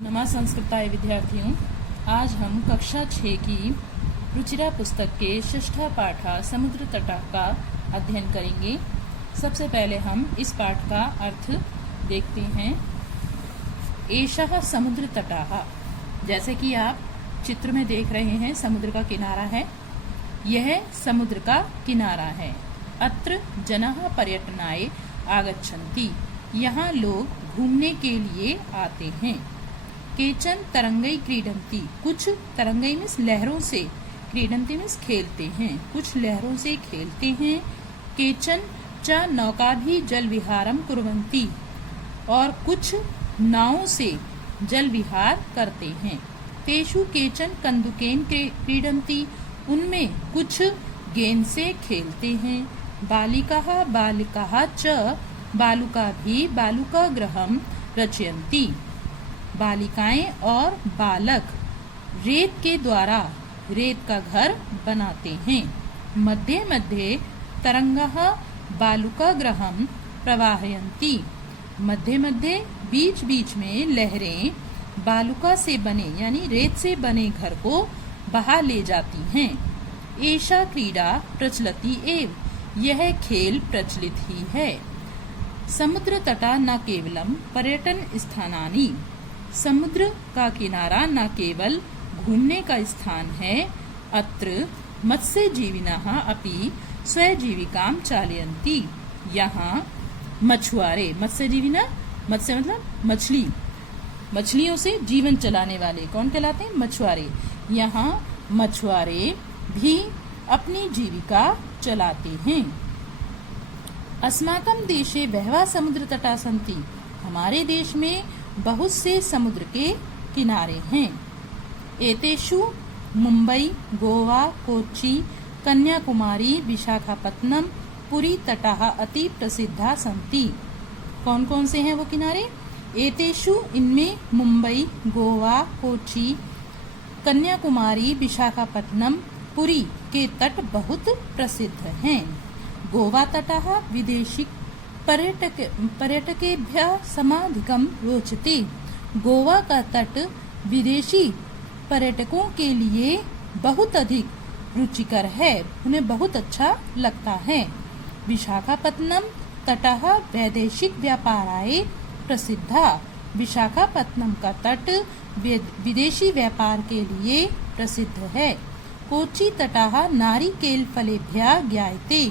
नमः संस्कृताय विद्यार्थियों, आज हम कक्षा 6 की रुचिरा पुस्तक के षष्ठा पाठ समुद्र तट का अध्ययन करेंगे। सबसे पहले हम इस पाठ का अर्थ देखते हैं। एषः समुद्र तटः, जैसे कि आप चित्र में देख रहे हैं, समुद्र का किनारा है। यह समुद्र का किनारा है। अत्र जनः पर्यटनाय आगच्छन्ति, यहाँ लोग घूमने के लिए आते हैं। केचन तरंगई क्रीडन्ति, कुछ तरंगई मीन्स लहरों से, क्रीडन्ति मीन्स खेलते हैं, कुछ लहरों से खेलते हैं। केचन च नौकाभि जल विहारम कुर्वन्ति, और कुछ नावों से जल विहार करते हैं। तेषु केचन कंदुकेन क्रीडन्ति, उनमें कुछ गेंद से खेलते हैं। बालिकाः बालिकाः च बालुकाभि बालुकागृहं रचयन्ति, बालिकाएं और बालक रेत के द्वारा रेत का घर बनाते हैं। मध्ये मध्ये तरंगः बालुकागृहं प्रवाहयन्ति, मध्ये मध्ये बीच बीच में लहरें बालुका से बने यानी रेत से बने घर को बहा ले जाती हैं। एषा क्रीडा प्रचलति एव, यह खेल प्रचलित ही है। समुद्र तटा न केवलम पर्यटन स्थानानि, समुद्र का किनारा न केवल घूमने का स्थान है। अत्र मत्स्यजीविनः अपि स्वजीविकां चालयन्ति, यहाँ मछुआरे, मत्स्यजीविना मत्स्य मतलब मछली, मछलियों से जीवन चलाने वाले कौन कहलाते हैं? मछुआरे। यहाँ मछुआरे भी अपनी जीविका चलाते हैं। अस्माकं देशे बहवः समुद्र तटा सन्ति, हमारे देश में बहुत से समुद्र के किनारे हैं। एतेषु मुंबई, गोवा, कोच्चि, कन्याकुमारी, विशाखापत्तनम, पुरी तटाः अति प्रसिद्धा सन्ति। कौन कौन से हैं वो किनारे? एतेषु, इनमें मुंबई, गोवा, कोच्चि, कन्याकुमारी, विशाखापत्तनम, पुरी के तट बहुत प्रसिद्ध हैं। गोवा तटः विदेशी पर्यटकेभ्यः समाधिकं रोचते, गोवा का तट विदेशी पर्यटकों के लिए बहुत अधिक रुचिकर है, उन्हें बहुत अच्छा लगता है। विशाखापत्तनम तटः वैदेशिक व्यापाराय प्रसिद्धा, विशाखापत्तनम का तट विदेशी व्यापार के लिए प्रसिद्ध है। कोच्चि तटः नारिकेल फलेभ्यः ज्ञायते,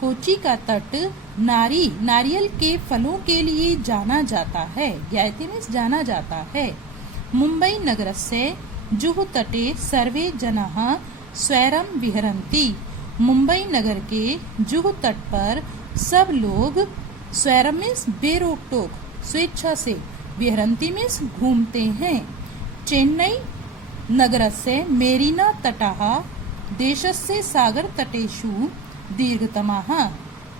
कोच्चि का तट नारियल के फलों के लिए जाना जाता है। ज्ञायते मीन्स जाना जाता है। मुंबई नगरस्य जुहु तटे सर्वे जनाः स्वैरं विहरन्ति, मुंबई नगर के जुहु तट पर सब लोग स्वैरम मीन्स बेरोक टोक, स्वेच्छा से, विहरन्ति मीन्स घूमते हैं। चेन्नई नगरस्य मेरीना तटाः देशस्य सागर तटेषु दीर्घतमः,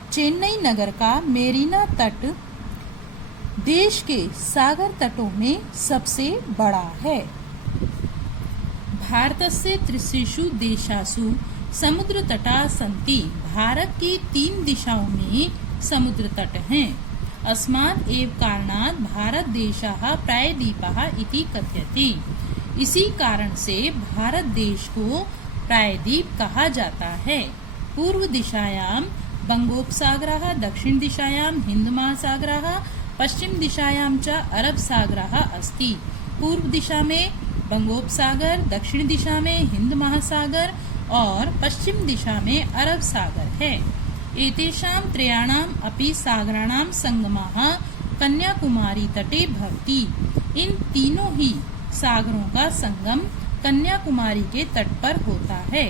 चेन्नई नगर का मेरीना तट देश के सागर तटों में सबसे बड़ा है। भारतस्य त्रिषु देशासु समुद्र तटा सन्ति, भारत की 3 दिशाओं में समुद्र तट हैं। अस्मात् एव कारणात् भारत देशः प्रायद्वीपः इति कथ्यते, इसी कारण से भारत देश को प्रायद्वीप कहा जाता है। पूर्व दिशायां बंगोपसागरः, दक्षिण दिशायां हिंद महासागरः, पश्चिम दिशायां च अरब सागरः अस्ति। पूर्व दिशा में बंगोपसागर, दक्षिण दिशा में हिंद महासागर और पश्चिम दिशा में अरब सागर है। एतेषां त्रयाणाम् अपि सागराणां संगमः कन्याकुमारी तटे भवति, इन तीनों ही सागरों का संगम कन्याकुमारी के तट पर होता है।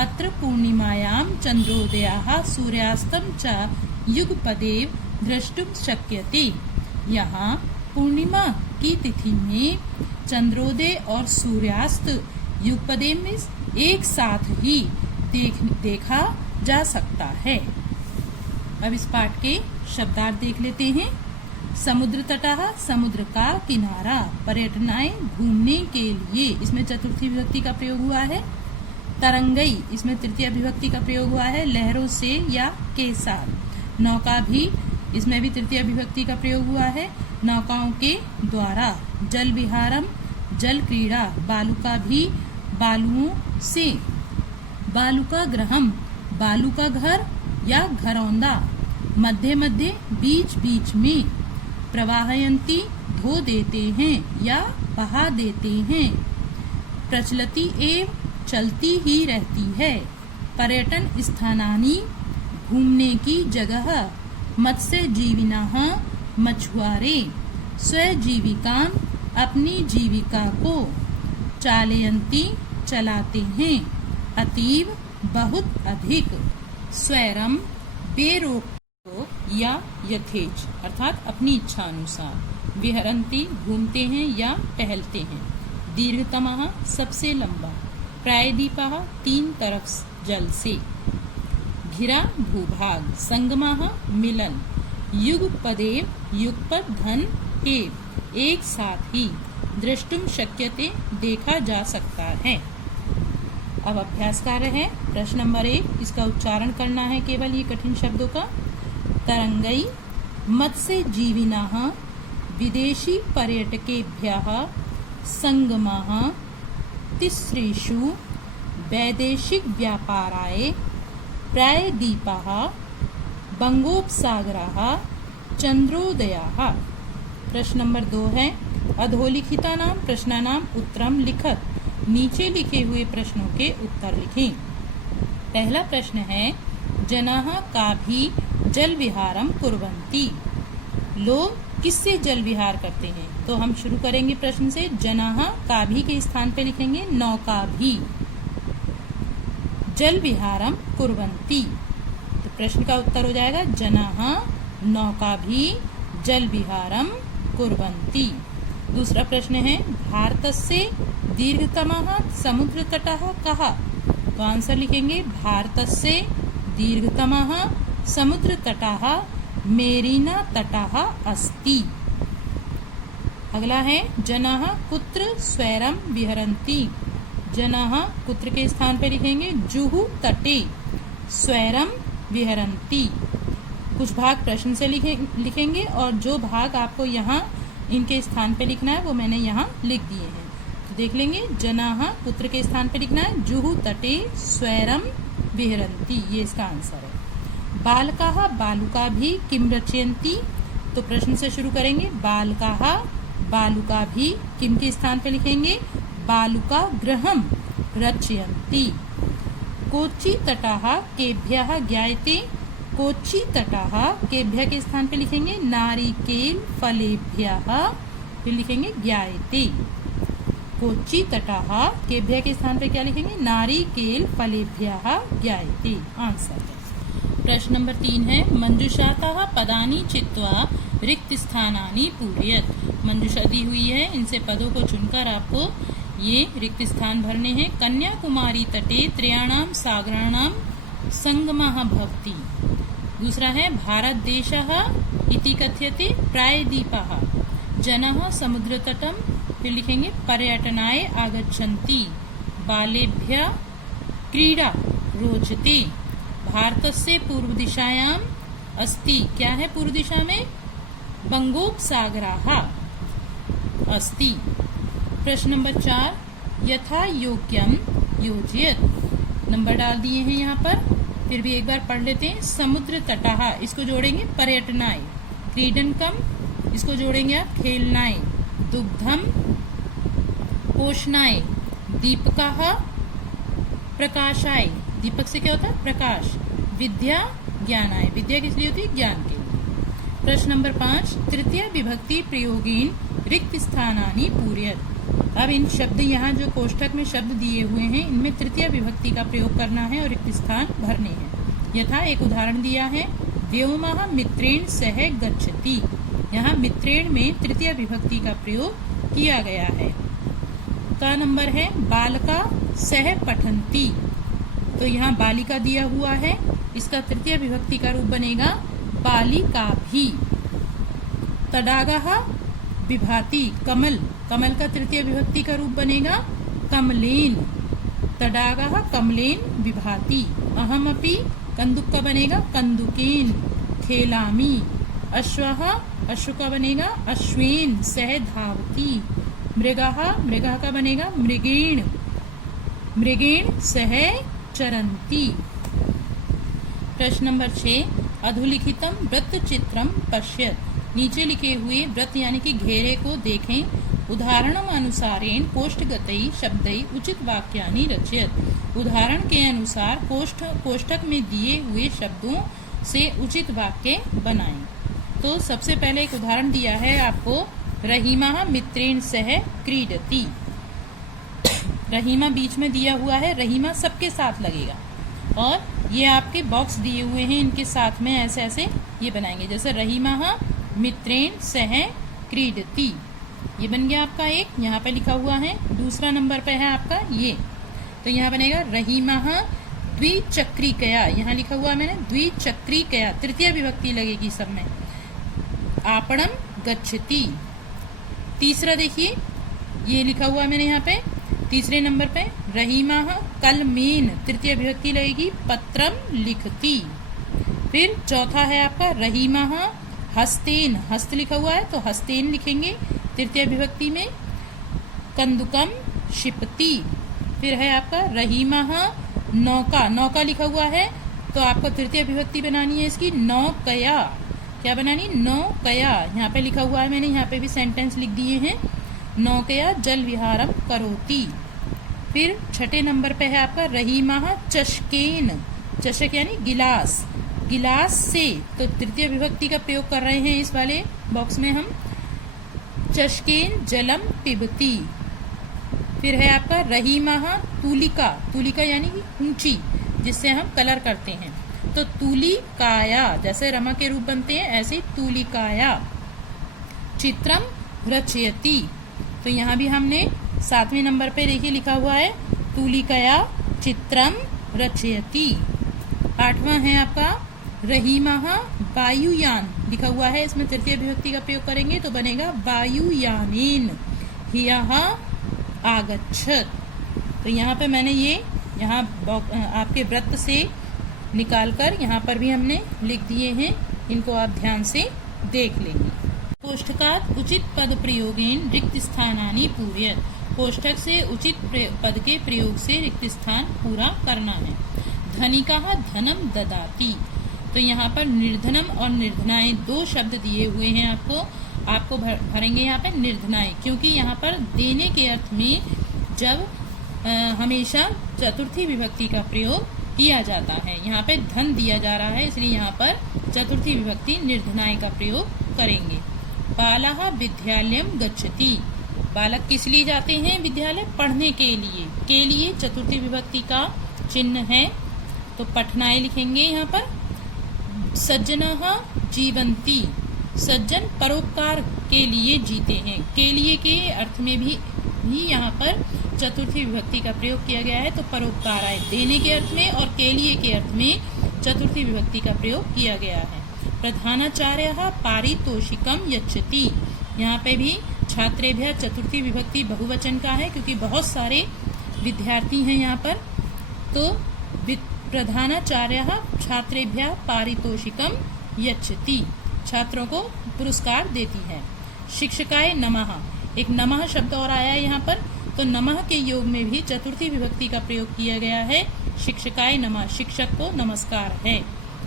अत्र पूर्णिमायां चंद्रोदयः सूर्यास्तं च युगपदेव द्रष्टुं शक्यते, यहाँ पूर्णिमा की तिथि में चंद्रोदय और सूर्यास्त युगपदेव में एक साथ ही देखा जा सकता है। अब इस पाठ के शब्दार्थ देख लेते हैं। समुद्र तटः, समुद्र का किनारा, पर्यटनाय घूमने के लिए, इसमें चतुर्थी विभक्ति का प्रयोग हुआ है। तरंगई, इसमें तृतीय विभक्ति का प्रयोग हुआ है, लहरों से या के साथ। नौका भी इसमें भी तृतीया विभक्ति का प्रयोग हुआ है। नौकाओं के द्वारा, जल विहारम जल क्रीड़ा, बालुका भी बालुओं से, बालुका गृहम बालू का घर या घरौंदा, मध्य मध्य बीच बीच में, प्रवाहयंती धो देते हैं या बहा देते हैं, प्रचलती एवं चलती ही रहती है, पर्यटन स्थानानि घूमने की जगह, मत्स्य जीविनः मछुआरे, स्वजीविकां अपनी जीविका को, चालयंती चलाते हैं, अतीव बहुत अधिक, स्वैरम बेरोक या यथेच अर्थात अपनी इच्छा अनुसार, विहरंती घूमते हैं या टहलते हैं, दीर्घतमः सबसे लंबा, प्रायदीपः तीन तरफ जल से, घिरा भूभाग, संगमः मिलन, युगपदेव युगपद धन एव एक साथ ही, दृष्टुम शक्यते देखा जा सकता है। अब अभ्यास कार्य है। प्रश्न नंबर 1, इसका उच्चारण करना है केवल ये कठिन शब्दों का। तरंगई मत्स्य जीविनः विदेशी पर्यटकेभ्यः संगमः तिसृषु वैदेशिक व्यापाराय प्रायदीपः बंगोपसागरः चंद्रोदयः। प्रश्न नंबर 2 है अधोलिखितानां प्रश्नानां उत्तरम लिखत, नीचे लिखे हुए प्रश्नों के उत्तर लिखें। पहला प्रश्न है जनाः काभि जल विहारम कुर्वन्ति, लोग किससे जल विहार करते हैं? तो हम शुरू करेंगे प्रश्न से। जनाः काभि के स्थान पे लिखेंगे नौकाभि जल विहारम कुर्वन्ति, तो प्रश्न का उत्तर हो जाएगा जनाः नौकाभि जल विहारम कुर्वन्ति। दूसरा प्रश्न है भारतस्य दीर्घतमः समुद्र तटः कः? तो आंसर लिखेंगे भारतस्य दीर्घतमः समुद्र तटः मेरीना तटः अस्ति। अगला है जनाः कुत्र स्वैरम विहरन्ति, जनाः कुत्र के स्थान पर लिखेंगे जुहु तटे स्वैरम विहरन्ति। कुछ भाग प्रश्न से लिखेंगे और जो भाग आपको यहाँ इनके स्थान पे लिखना है वो मैंने यहाँ लिख दिए हैं, तो देख लेंगे। जनाः पुत्र के स्थान पे लिखना है जुहु तटे स्वैरम विहरन्ति, ये इसका आंसर है। बालकाः बालुका भी किम रचयन्ति, तो प्रश्न से शुरू करेंगे। बालकाः बालुका भी किम के स्थान पे लिखेंगे बालुका गृहम रचयन्ति। कोच्चि तटाः केभ्यः ज्ञायते, कोच्चि तटाः केभ्यः के स्थान पे लिखेंगे नारिकेल फलेभ्यः, फिर लिखेंगे ज्ञायते। कोच्चि तटाः केभ्यः के स्थान पे क्या लिखेंगे नारिकेल फलेभ्यः ज्ञायते, आंसर है। प्रश्न नंबर 3 है मंजुषातः पदानि चित्वा रिक्त स्थानानि पूरयत, मंजुषा दी हुई है, इनसे पदों को चुनकर आपको ये रिक्त स्थान भरने हैं। कन्याकुमारी तटे त्रयाणां सागराणां संगमः भवति। दूसरा है भारत देशः इति कथ्यते प्रायदीपः, जनाः समुद्रतटं, फिर लिखेंगे पर्यटनाय आगच्छन्ति, बालेभ्यः क्रीडा रोचते। भारतस्य पूर्व दिशायाम् अस्ति, क्या है पूर्व दिशा में बंगोपसागरः अस्ति। प्रश्न नंबर 4 यथा योग्यम योजयत, नंबर डाल दिए हैं यहाँ पर, फिर भी एक बार पढ़ लेते हैं। समुद्र तटः, इसको जोड़ेंगे पर्यटनाय, क्रीडनकम, इसको जोड़ेंगे आप खेलनाय, दुग्धम पोषणाय, दीपकः प्रकाशाय, दीपक से क्या होता है प्रकाश, विद्या ज्ञानाय, विद्या किस लिए होती है ज्ञान के लिए। प्रश्न नंबर 5 तृतीय विभक्ति प्रयोगेन रिक्त स्थानानि पूरयत, अब इन शब्द यहाँ जो कोष्ठक में शब्द दिए हुए हैं इनमें तृतीय विभक्ति का प्रयोग करना है और रिक्त स्थान भरने हैं। यथा एक उदाहरण दिया है व्योमः मित्रेण सह गच्छति, यहाँ मित्रेण में तृतीय विभक्ति का प्रयोग किया गया है। का नंबर है बालका सह पठन्ति, तो यहाँ बालिका दिया हुआ है, इसका तृतीय विभक्ति का रूप बनेगा बालिका भी। तडागः विभाति कमल, कमल का तृतीय विभक्ति का रूप बनेगा कमलेन, तडागः कमलेन विभाति। अहमपि कंदुक का बनेगा कंदुकेन, खेलामी, अश्वः, अश्व का बनेगा अश्वेन, सह धावती। मृगः, मृगः का बनेगा मृगेण, मृगेण सह चरन्ति। प्रश्न नंबर 6, अधोलिखितम वृत्त चित्रम पश्यत। नीचे लिखे हुए वृत्त यानी कि घेरे को देखें। उदाहरणम अनुसारेण कोष्ठगतैः शब्दैः उचित वाक्यानि रचयत। उदाहरण के अनुसार कोष्ठक में दिए हुए शब्दों से उचित वाक्य बनाएं। तो सबसे पहले एक उदाहरण दिया है आपको, रहीमा मित्रेण सह क्रीडति। रहीमा बीच में दिया हुआ है, रहीमा सबके साथ लगेगा और ये आपके बॉक्स दिए हुए हैं, इनके साथ में ऐसे ऐसे ये बनाएंगे। जैसे रहीमा मित्रेण सह क्रीडति, ये बन गया आपका एक, यहाँ पे लिखा हुआ है। दूसरा नंबर पे है आपका ये, तो यहाँ बनेगा रहीमा द्विचक्रिकया, यहाँ लिखा हुआ मैंने द्विचक्रिकया, तृतीय विभक्ति लगेगी सब में। आपणम गच्छति। तीसरा देखिए ये लिखा हुआ मैंने यहाँ पे तीसरे नंबर पे, रहीमा कलमेन, तृतीय विभक्ति लगेगी पत्रम लिखती। फिर चौथा है आपका रहीमा हस्तेन, हस्त लिखा हुआ है तो हस्तेन लिखेंगे तृतीय विभक्ति में, कंदुकम क्षिपति। फिर है आपका रहीमा नौका, नौका लिखा हुआ है तो आपको तृतीय विभक्ति बनानी है इसकी नौकया। क्या बनानी? नौकया। यहाँ पे लिखा हुआ है मैंने, यहाँ पे भी सेंटेंस लिख दिए हैं, नौकया जल विहारम करोति। फिर छठे नंबर पे है आपका रहीमा चषकेन, चषक यानी गिलास, गिलास से, तो तृतीय विभक्ति का प्रयोग कर रहे हैं इस वाले बॉक्स में हम, चषकेन जलम पिबती। फिर है आपका रहीमा तूलिका, तूलिका यानी कि ऊंची, जिससे हम कलर करते हैं, तो तूलिकाया, जैसे रमा के रूप बनते हैं ऐसे तूलिकाया। चित्रम रचयति, तो यहाँ भी हमने 7वें नंबर पे देखिए लिखा हुआ है तूलिकया चित्रम रचयति। 8वां है आपका रहीमा वायुयान, लिखा हुआ है, इसमें तृतीय विभक्ति का प्रयोग करेंगे तो बनेगा वायुयानेन ह्यः आगच्छत। तो यहाँ पे मैंने ये यहाँ आपके वृत्त से निकालकर यहाँ पर भी हमने लिख दिए हैं, इनको आप ध्यान से देख लेंगे। कोष्ठकात् उचित पद प्रयोगेन रिक्त स्थानानि पूरयत। कोष्ठक से उचित पद के प्रयोग से रिक्त स्थान पूरा करना है। धनिकः धनम ददाति, तो यहाँ पर निर्धनम और निर्धनाएं दो शब्द दिए हुए हैं आपको भरेंगे यहाँ पे निर्धनाएं, क्योंकि यहाँ पर देने के अर्थ में जब हमेशा चतुर्थी विभक्ति का प्रयोग किया जाता है, यहाँ पे धन दिया जा रहा है इसलिए यहाँ पर चतुर्थी विभक्ति निर्धनाएं का प्रयोग करेंगे। बालः विद्यालयम गच्छति, बालक किस लिए जाते हैं विद्यालय? पढ़ने के लिए चतुर्थी विभक्ति का चिन्ह है, तो पठनाएं लिखेंगे यहाँ पर। सज्जनः जीवन्ति, सज्जन परोपकार के लिए जीते हैं, के लिए के अर्थ में भी यहाँ पर चतुर्थी विभक्ति का प्रयोग किया गया है, तो परोपकार आए देने के अर्थ में और के लिए के अर्थ में चतुर्थी विभक्ति का प्रयोग किया गया है। प्रधानाचार्यः पारितोषिकम यच्छति, यहाँ पे भी छात्रेभ्यः चतुर्थी विभक्ति बहुवचन का है क्योंकि बहुत सारे विद्यार्थी हैं यहाँ पर, तो प्रधानाचार्यः छात्रेभ्यः पारितोषिकम यच्छति, छात्रों को पुरस्कार देती है। शिक्षकाय नमः, एक नमः शब्द और आया है यहाँ पर, तो नमः के योग में भी चतुर्थी विभक्ति का प्रयोग किया गया है। शिक्षकाय नमः, शिक्षक को नमस्कार है।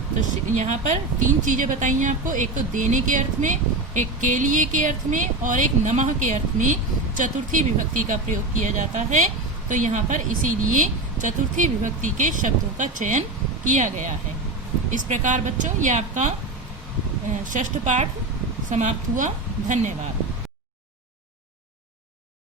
तो यहाँ पर 3 चीजें बताई हैं आपको, एक तो देने के अर्थ में, एक के लिए के अर्थ में और एक नमः के अर्थ में चतुर्थी विभक्ति का प्रयोग किया जाता है। तो यहाँ पर इसीलिए चतुर्थी विभक्ति के शब्दों का चयन किया गया है। इस प्रकार बच्चों ये आपका 6ठ पाठ समाप्त हुआ। धन्यवाद।